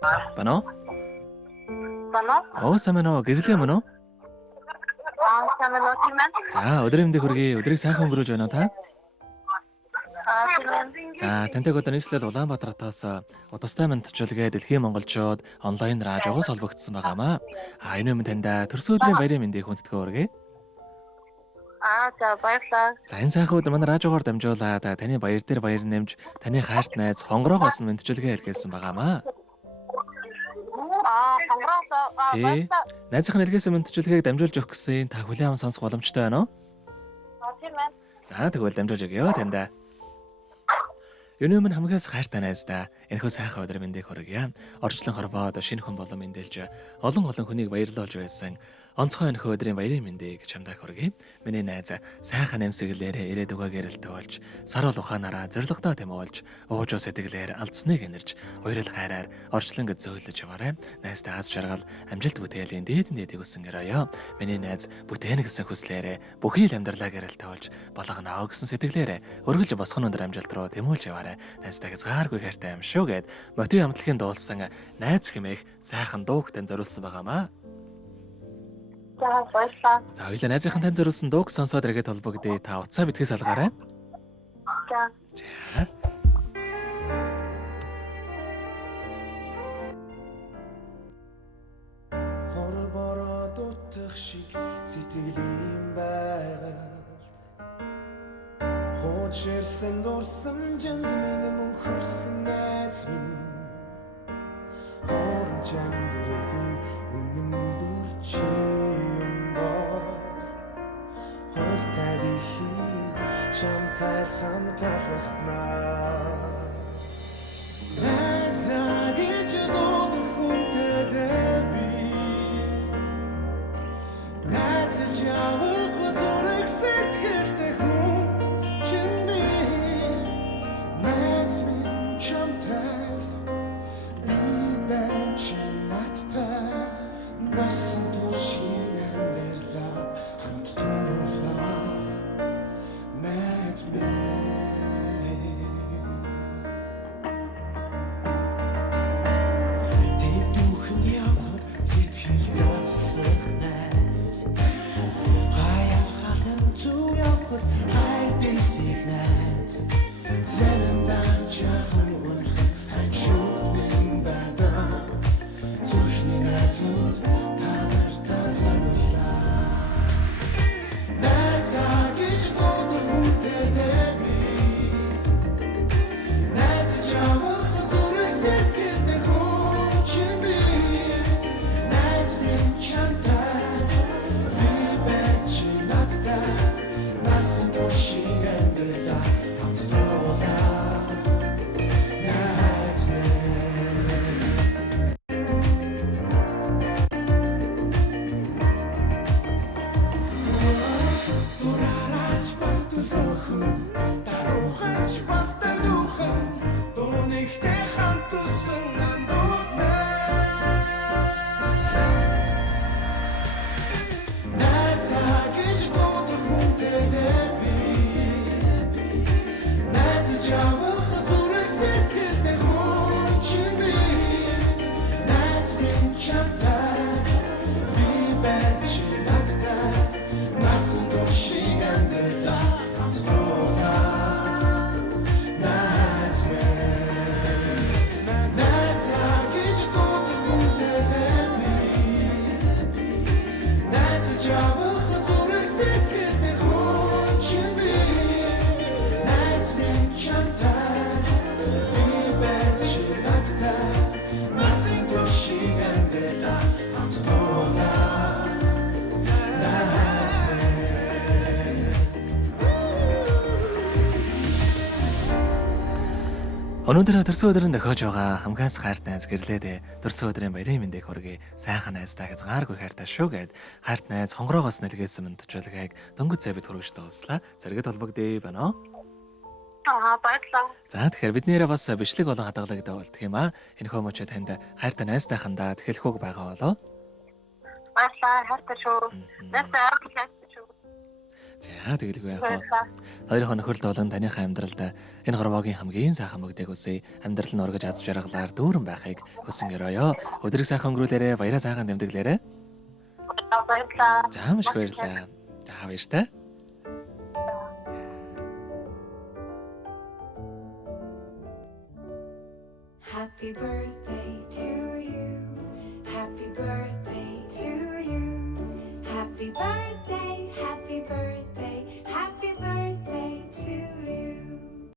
Бано? Бано? Сайн байна уу? Гэрлээ мөн үү? Сайн байна уу тийм ээ? За, өдрийн мэндийг хүргэе. Өдрийг сайхан өнгөрөөж байна уу та? Тийм ээ. За, тантай одоо нийслэл Улаанбаатар хотоос удастай мэдчилгээ Дэлхийн монголчууд онлайн радиогоос холбогдсон байгаамаа. Энэ юм танда төрсөн өдрийн баярын мэндийг хүндэтгэн хүргэе. За баярлалаа. За, энэ сайхан өдөр манай радиогоор дамжуулаад таны баяр дээр баяр нэмж таны хайрт найз хонгороогоос нь мэдчилгээ илгээсэн байгаамаа. Хонгороо Тий. Найзынхаа илгээсэн мэдчилгээг дамжуулж өгөх гэсэн та хүлээн аван сонсох боломжтой байна уу? Тийм ээ. За, тэгвэл дамжуулж өгье танда. Юуны өмнө хамгаас хайртай найздаа энэхүү сайхан өдрийн мэндийг хүргье. Орчлон хорвоод шинэ хүн болон мэндэлж олон хүнийг баярлуулж байсан онцгой энэхүү өдрийн баярын мэндийг чамдаа хүргье. Миний найз сайхан амьсгалээрээ ирээд өгөөгээрэл тоолж, сарвал ухаанаараа зоригтой тэмүүлж, уужуу сэтгэлээр алдсныг инэрж, уурал хайраар орчлон гэж зөөлөж яваарай. Найздаа аз жаргал, амжилт бүтээлийн дээдийг хүсэн гэрөөё. Миний найз бүтээн гэсэн хүслээрээ бүхий л амьдралаа гэрэл тоолж, болгоно гэсэн сэтгэлээрээ өргөлж босгон өндөр амжилт руу тэмүүлж яваарай. Найздаа гязгааргүй хайртай юм шүү гэд мотив амтлагын дуулсан найз хэмээх сайхан дууг тань зориулсан байгаамаа. За баярлалаа. За хоёулаа найзынхан тань зориулсан дууг сонсоод иргэд холбогдъё. Та утсаа битгий салгаарай. За. Хорбороо дутах шиг сэтгэлийн байгаль Хочерсэн дурсамжинд минь мөнхөрсөн найз минь Хорон чамдралын үнэн дүр чи юм бол Хөлтэй дэлхийд чамтай хамтархнаа Найзаа гэж дуудах хүнтэй дээр би Найзалж явах зүрх сэтгэлтэй хүн чин би Найз минь чамтай би байна чи надтай насан туршийн амьдралаа хамт дуулах Найз минь Дэвдүүхэн явхад сэтгэл засах найз Хаяхан зүү явхад хайр дэсих найз Заримдаа жаахан унах хачууд минь байдаг Зүрхний найзууд та нартай зориуллаа Найзаа гэж дуудах хүнтэй дээр би Найзалж явах зүрх сэтгэлтэй хүн чинь би Найз минь чамтай би байна чи надтай насан туршийн амьдралаа хамт дуулах Найз минь Дураараач бас төлөөхөн даруухач бас талуухын Дуунихтэй хамт тусан нандууд Найзаа гэж дуудах хүнтэй дээр би Найзалж явах зүрх сэтгэлтэй хүн чинь би Найз минь чамтай би байна чи надтай насан туршийн амьдралаа хамт дуулах Найз минь Найзаа гэж дуудах хүнтэй дээр би Найзалж явах зүрх сэтгэлтэй хүн чинь би Найз минь чамтай би байна чи надтай насан туршийн амьдралаа хамт дуулах Найз минь Өнөөдөр төрсөн өдрийн дохиож байгаа хамгаас хайрт найз гэрлээд төрсөн өдрийн баярын мэндийг хүргэе. Сайхан найздаа гязгааргүй хайртай шүү гэд хайрт найз хонгороогоос нэлгээсэн мэдчилгээг дөнгөж цай бид хүргэж дууслаа. Зэрэгэд холбогдъё байна уу? Баярлалаа. За тэгэхээр бид нэрээ бас бичлэг болон хадгалагд болдох юм аа. Энэ хүмүүч танд хайртай найзтайхандаа тэлхүүг байгаа болоо. Баярлалаа. Хайртай шүү. Найзтай хайртай шүү. За тэгэлгүй яах вэ? Баярлалаа. Хоёрын нөхөрлөлд болон таныхаа амьдралд энэ хорвоогийн хамгийн сайхан мөгдөг үсэй амьдрал нь ургаж аз жаргалаар дүүрэн байхыг хүсэн өрөөё. Өдрийг сайхан өнгөрүүлээрэ, баяраа сайхан тэмдэглээрэ. Баярлалаа. За маш их баярлалаа. За баяртай. Happy birthday to you. Happy birthday to you. Happy birthday, happy birthday.